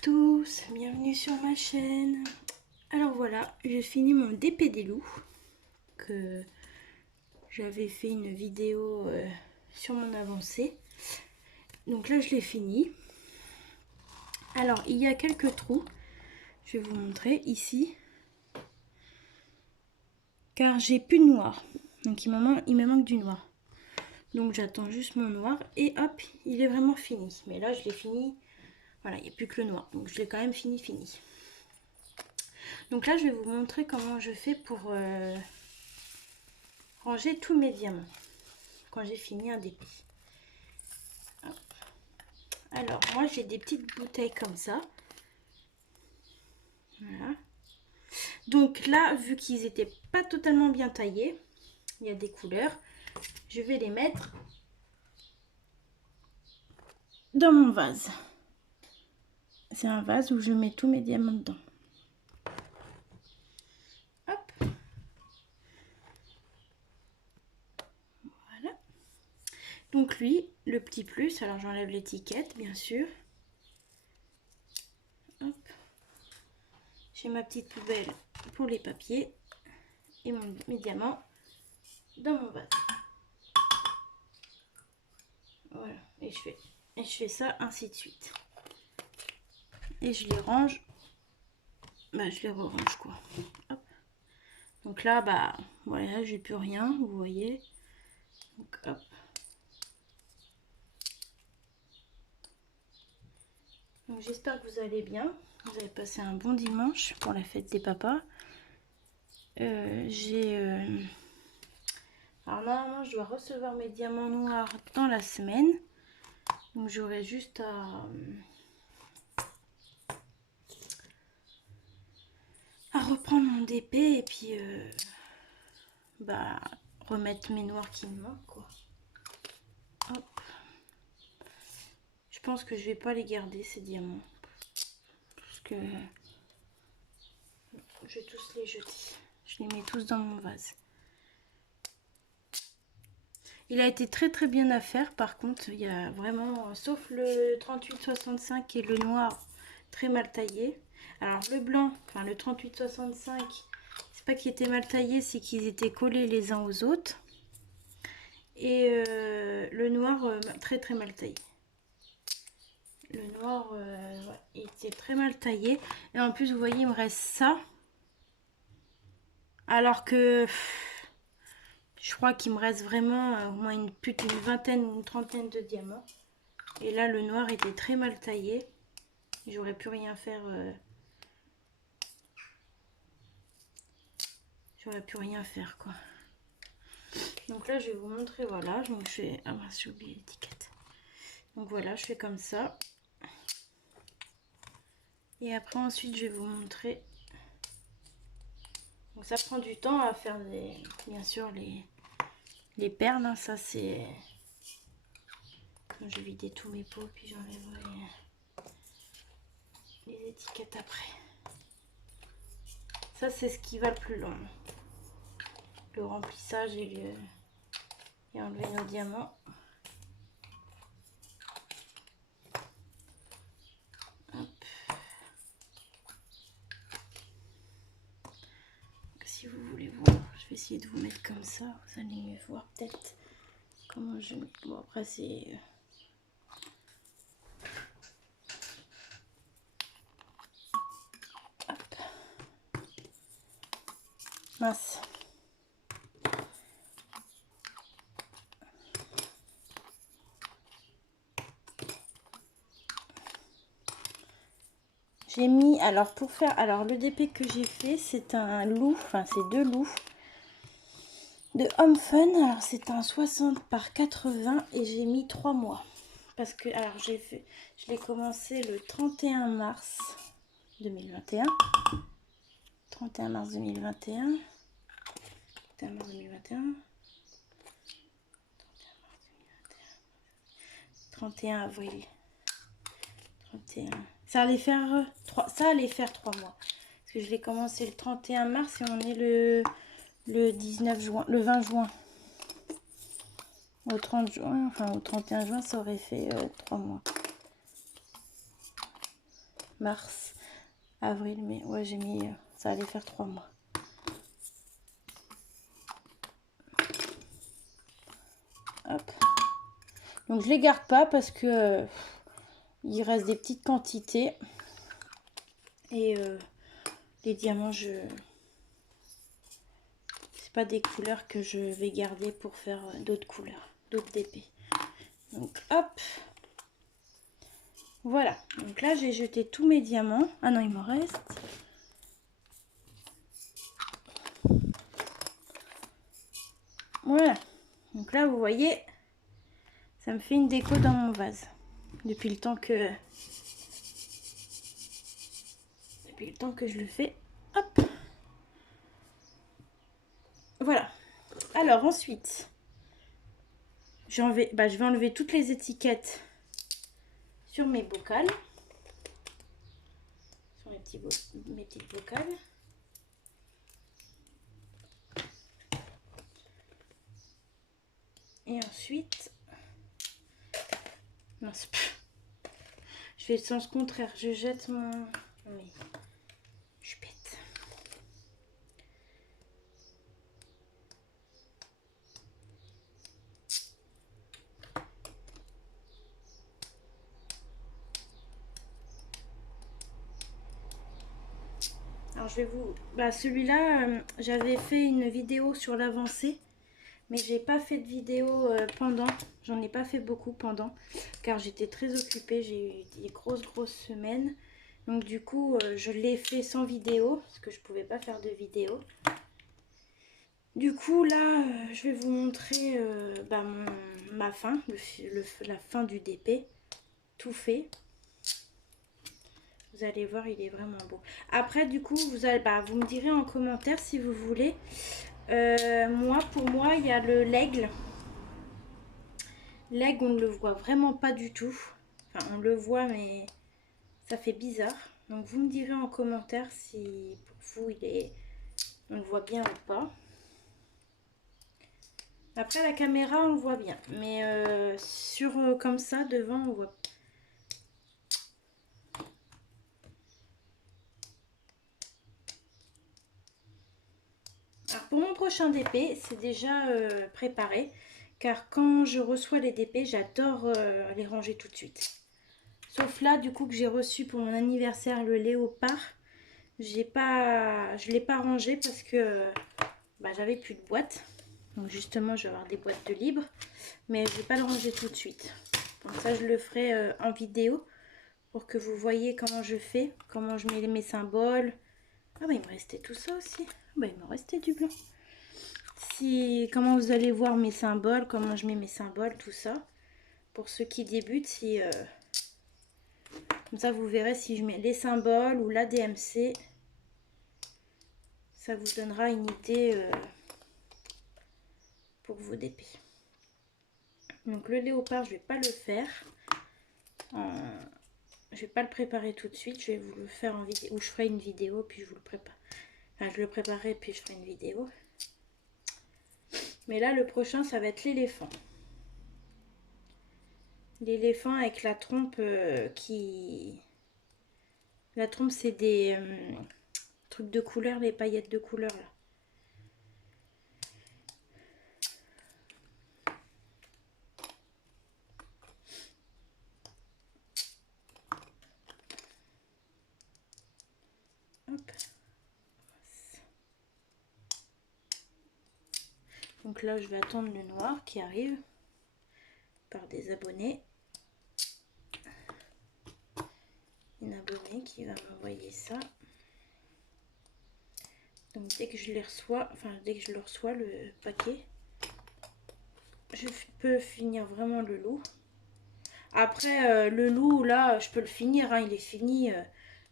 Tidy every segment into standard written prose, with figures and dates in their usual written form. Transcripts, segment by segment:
tous, bienvenue sur ma chaîne. Alors voilà, j'ai fini mon DP des loups, que j'avais fait une vidéo sur mon avancée. Donc là je l'ai fini. Alors il y a quelques trous, je vais vous montrer ici, car j'ai plus de noir, donc il me manque du noir. Donc j'attends juste mon noir et hop, il est vraiment fini. Mais là je l'ai fini, voilà, il n'y a plus que le noir, donc je l'ai quand même fini. Donc là je vais vous montrer comment je fais pour ranger tous mes diamants quand j'ai fini un DP. Alors moi j'ai des petites bouteilles comme ça. Voilà. Donc là, vu qu'ils étaient pas totalement bien taillés, il y a des couleurs, je vais les mettre dans mon vase. C'est un vase où je mets tous mes diamants dedans. Hop. Voilà. Donc lui, le petit plus, alors j'enlève l'étiquette bien sûr. Hop. J'ai ma petite poubelle pour les papiers et mes diamants dans mon vase. Voilà, et je fais ça ainsi de suite. Et je les range, je les re-range quoi. Hop. Donc là, voilà, j'ai plus rien, vous voyez. Donc hop. Donc j'espère que vous allez bien. Vous avez passé un bon dimanche pour la fête des papas. Alors normalement, je dois recevoir mes diamants noirs dans la semaine. Donc j'aurai juste à reprendre mon DP et puis remettre mes noirs qui me manquent quoi. Hop. Je pense que je vais pas les garder ces diamants parce que je vais tous les jeter. Je les mets tous dans mon vase. Il a été très très bien à faire. Par contre, il y a vraiment, sauf le 38-65 et le noir très mal taillé. Alors le blanc, enfin le 38-65, c'est pas qu'il était mal taillé, c'est qu'ils étaient collés les uns aux autres. Et le noir très très mal taillé. Le noir ouais, il était très mal taillé. Et en plus, vous voyez, il me reste ça. Alors que je crois qu'il me reste vraiment au moins une vingtaine, une trentaine de diamants. Et là, le noir était très mal taillé. J'aurais pu rien faire. J'aurais pu rien faire, quoi. Donc là, je vais vous montrer, voilà. Donc je fais... Ah mince, j'ai oublié l'étiquette. Donc voilà, je fais comme ça. Et après, ensuite, je vais vous montrer. Donc ça prend du temps à faire, bien sûr, les perles. Hein. Ça, c'est... Quand j'ai vidé tous mes pots, puis j'enlève les étiquettes après. Ça, c'est ce qui va le plus long. Le remplissage et enlever nos diamants. Hop. Si vous voulez voir, je vais essayer de vous mettre comme ça. Vous allez mieux voir peut-être comment je... Bon, après, c'est... Hop. Mince. J'ai mis, alors pour faire, alors le DP que j'ai fait, c'est un loup, enfin c'est deux loups de Home Fun. Alors c'est un 60 par 80 et j'ai mis 3 mois. Parce que, alors je l'ai commencé le 31 mars 2021. 31 mars 2021. 31 mars 2021. 31 avril. 31. Ça allait faire 3 mois. Parce que je l'ai commencé le 31 mars et on est le 19 juin, le 20 juin. Au 30 juin, enfin au 31 juin, ça aurait fait 3 mois. mars, avril, mai. Ouais, j'ai mis... ça allait faire 3 mois. Hop. Donc je les garde pas parce que il reste des petites quantités. Et les diamants, c'est pas des couleurs que je vais garder pour faire d'autres couleurs, d'autres DP. Donc hop. Voilà. Donc là, j'ai jeté tous mes diamants. Ah non, il m'en reste. Voilà. Donc là, vous voyez, ça me fait une déco dans mon vase. Depuis le temps que je le fais. Hop. Voilà. Alors ensuite, je vais enlever toutes les étiquettes sur mes bocals. Sur mes petites bocales. Et ensuite, non, je fais le sens contraire. Je jette mon... Oui, je suis bête. Alors je vais vous... celui-là, j'avais fait une vidéo sur l'avancée. Mais j'ai pas fait de vidéo pendant. J'en ai pas fait beaucoup pendant. Car j'étais très occupée. J'ai eu des grosses semaines. Donc du coup, je l'ai fait sans vidéo. Parce que je pouvais pas faire de vidéo. Du coup, là, je vais vous montrer ma fin. La fin du DP. Tout fait. Vous allez voir, il est vraiment beau. Après, du coup, vous me direz en commentaire si vous voulez. Pour moi, il y a l'aigle. L'aigle, on ne le voit vraiment pas du tout. Enfin, on le voit, mais ça fait bizarre. Donc, vous me direz en commentaire si pour vous, on le voit bien ou pas. Après, la caméra, on le voit bien. Mais comme ça, devant, on voit. Alors, pour mon prochain DP, c'est déjà préparé. Car quand je reçois les DP, j'adore les ranger tout de suite. Sauf là, du coup, que j'ai reçu pour mon anniversaire le léopard. Je l'ai pas rangé parce que j'avais plus de boîte. Donc justement, je vais avoir des boîtes de libre. Mais je vais pas le ranger tout de suite. Donc ça, je le ferai en vidéo pour que vous voyez comment je fais, comment je mets mes symboles. Ah il me restait tout ça aussi. Il me restait du blanc. Comment vous allez voir mes symboles, comment je mets mes symboles, tout ça. Pour ceux qui débutent, comme ça vous verrez si je mets les symboles ou la DMC. Ça vous donnera une idée pour vos DP. Donc le léopard, je vais pas le faire. Je vais pas le préparer tout de suite. Je vais vous le faire en vidéo. Ou je ferai une vidéo puis je vous le prépare. Enfin, je le préparerai puis je ferai une vidéo. Mais là, le prochain, ça va être l'éléphant. L'éléphant avec la trompe qui... La trompe, c'est des trucs de couleur, les paillettes de couleur là. Hop. Donc là, je vais attendre le noir qui arrive par des abonnés. Une abonnée qui va m'envoyer ça. Donc dès que je les reçois, dès que je le reçois le paquet, je peux finir vraiment le loup. Après le loup là, je peux le finir, hein, il est fini.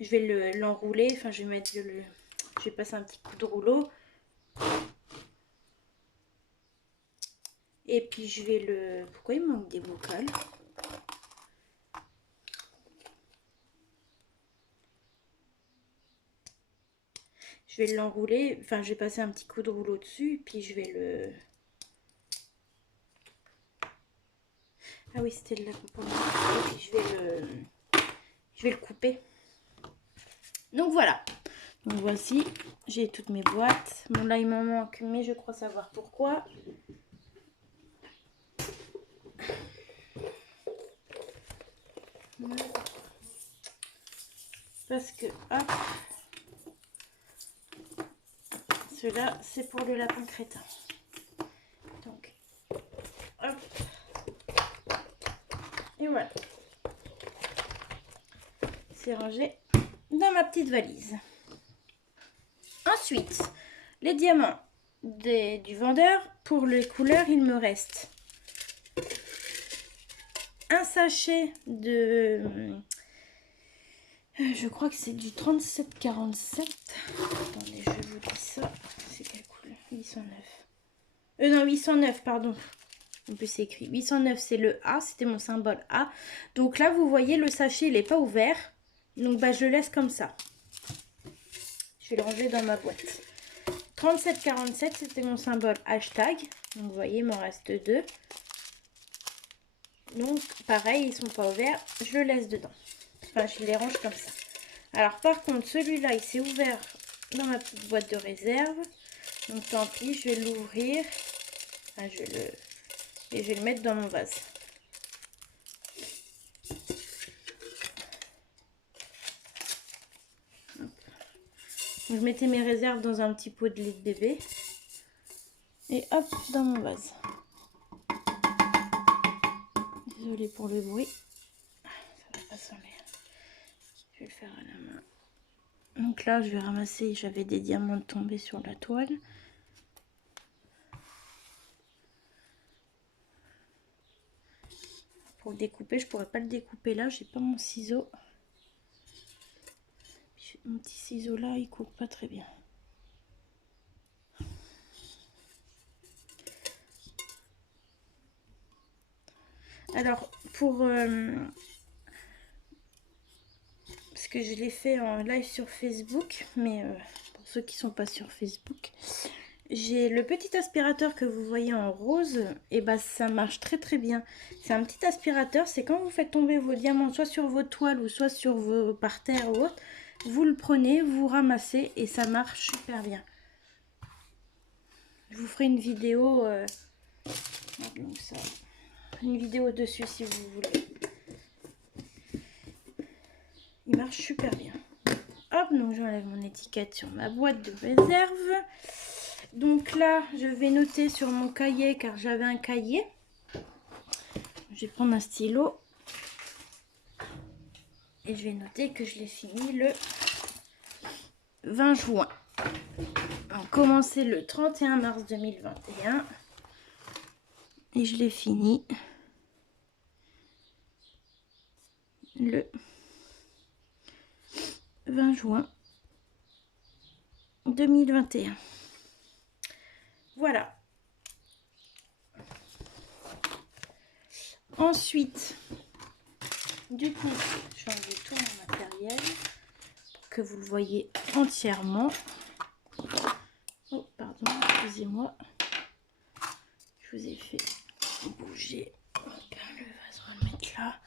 Je vais l'enrouler, je vais mettre je vais passer un petit coup de rouleau. Et puis je vais Pourquoi il manque des bocals? Je vais l'enrouler, je vais passer un petit coup de rouleau dessus, puis je vais Ah oui, c'était de la compote. Et puis je vais le couper. Donc voilà. Donc voici, j'ai toutes mes boîtes. Bon là il m'en manque, mais je crois savoir pourquoi. Parce que, hop, ceux-là c'est pour le lapin crétin. Donc, hop. Et voilà. C'est rangé dans ma petite valise. Ensuite, les diamants du vendeur. Pour les couleurs, il me reste un sachet de... je crois que c'est du 37,47. Attendez, je vous dis ça. C'est quelle couleur? 809. Non, 809, pardon. En plus, c'est écrit 809, c'est le A. C'était mon symbole A. Donc là, vous voyez, le sachet, il n'est pas ouvert. Donc, bah, je le laisse comme ça. Je vais le ranger dans ma boîte. 37,47, c'était mon symbole hashtag. Donc, vous voyez, il m'en reste 2. Donc, pareil, ils sont pas ouverts. Je le laisse dedans. Enfin, je les range comme ça. Alors, par contre, celui-là, il s'est ouvert dans ma petite boîte de réserve. Donc, tant pis, je vais l'ouvrir. Enfin, et je vais le mettre dans mon vase. Donc, je mettais mes réserves dans un petit pot de lait de bébé. Et hop, dans mon vase. Désolée pour le bruit. Ça va pas sonner. Je vais le faire à la main. Donc là, je vais ramasser. J'avais des diamants tombés sur la toile. Pour le découper, je pourrais pas le découper là. J'ai pas mon ciseau. Mon petit ciseau là, il coupe pas très bien. Alors, parce que je l'ai fait en live sur Facebook, mais pour ceux qui sont pas sur Facebook, j'ai le petit aspirateur que vous voyez en rose, et bah ça marche très très bien. C'est un petit aspirateur, c'est quand vous faites tomber vos diamants soit sur vos toiles ou soit sur vos parterres ou autre, vous le prenez, vous ramassez et ça marche super bien. Je vous ferai une vidéo, donc ça, une vidéo dessus si vous voulez. Il marche super bien. Hop, donc j'enlève mon étiquette sur ma boîte de réserve. Donc là, je vais noter sur mon cahier, car j'avais un cahier. Je vais prendre un stylo. Et je vais noter que je l'ai fini le 20 juin. On commençait le 31 mars 2021. Et je l'ai fini le 20 juin 2021. Voilà. Ensuite, du coup, je change tout mon matériel pour que vous le voyez entièrement. Oh, pardon, excusez-moi. Je vous ai fait bouger. Le vase, on va le mettre là.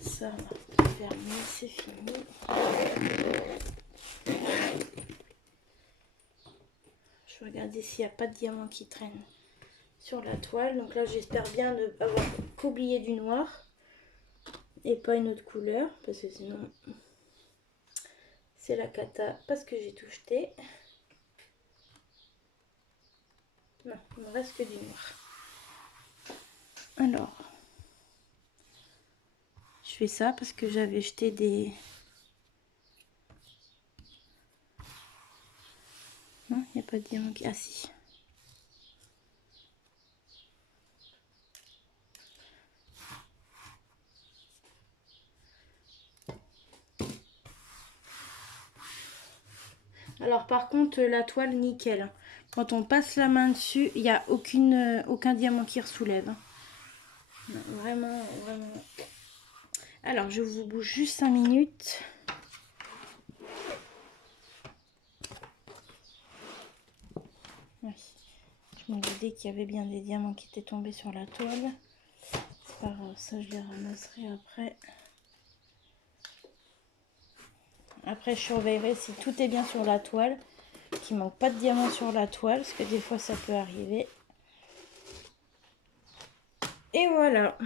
Ça, on va fermer, c'est fini. Je vais regarder s'il n'y a pas de diamant qui traîne sur la toile. Donc là, j'espère bien ne pas avoir qu'oublié du noir et pas une autre couleur, parce que sinon c'est la cata, parce que j'ai tout jeté. Non, il me reste que du noir. Alors, je fais ça parce que j'avais jeté des... Non, il n'y a pas de diamant qui... Ah si. Alors par contre, la toile, nickel. Quand on passe la main dessus, il n'y a aucun diamant qui ressoulève. Non, vraiment, vraiment. Alors, je vous bouge juste 5 minutes. Oui. Je me disais qu'il y avait bien des diamants qui étaient tombés sur la toile. C'est pas grave, ça je les ramasserai après. Après, je surveillerai si tout est bien sur la toile, qu'il manque pas de diamants sur la toile, parce que des fois ça peut arriver. Et voilà.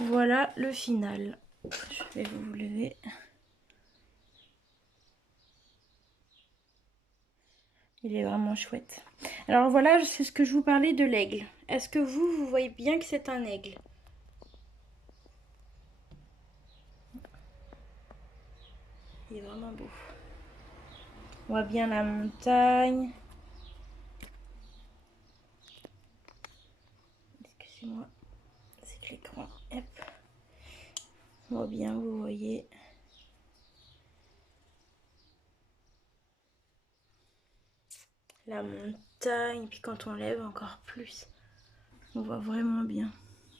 Voilà le final. Je vais vous lever. Il est vraiment chouette. Alors voilà, c'est ce que je vous parlais de l'aigle. Est-ce que vous voyez bien que c'est un aigle? Il est vraiment beau. On voit bien la montagne. Excusez-moi, c'est que l'écran. Hop. On voit bien, vous voyez. La montagne, puis quand on lève encore plus, on voit vraiment bien.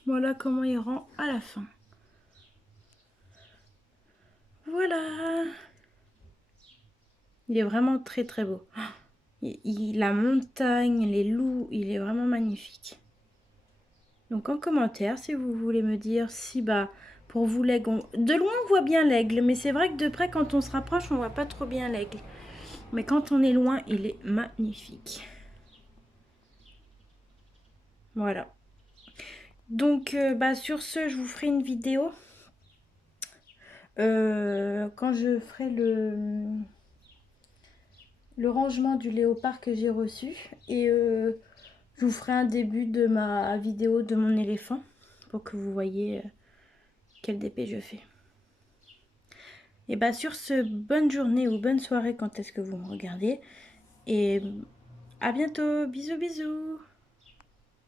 Voilà comment il rend à la fin. Voilà. Il est vraiment très très beau. La montagne, les loups, il est vraiment magnifique. Donc en commentaire, si vous voulez me dire si pour vous l'aigle, de loin on voit bien l'aigle, mais c'est vrai que de près quand on se rapproche, on voit pas trop bien l'aigle. Mais quand on est loin, il est magnifique. Voilà. Donc sur ce, je vous ferai une vidéo quand je ferai le rangement du léopard que j'ai reçu. Et je vous ferai un début de ma vidéo de mon éléphant pour que vous voyez quelle DP je fais. Et sur ce, bonne journée ou bonne soirée quand est-ce que vous me regardez. Et à bientôt. Bisous bisous.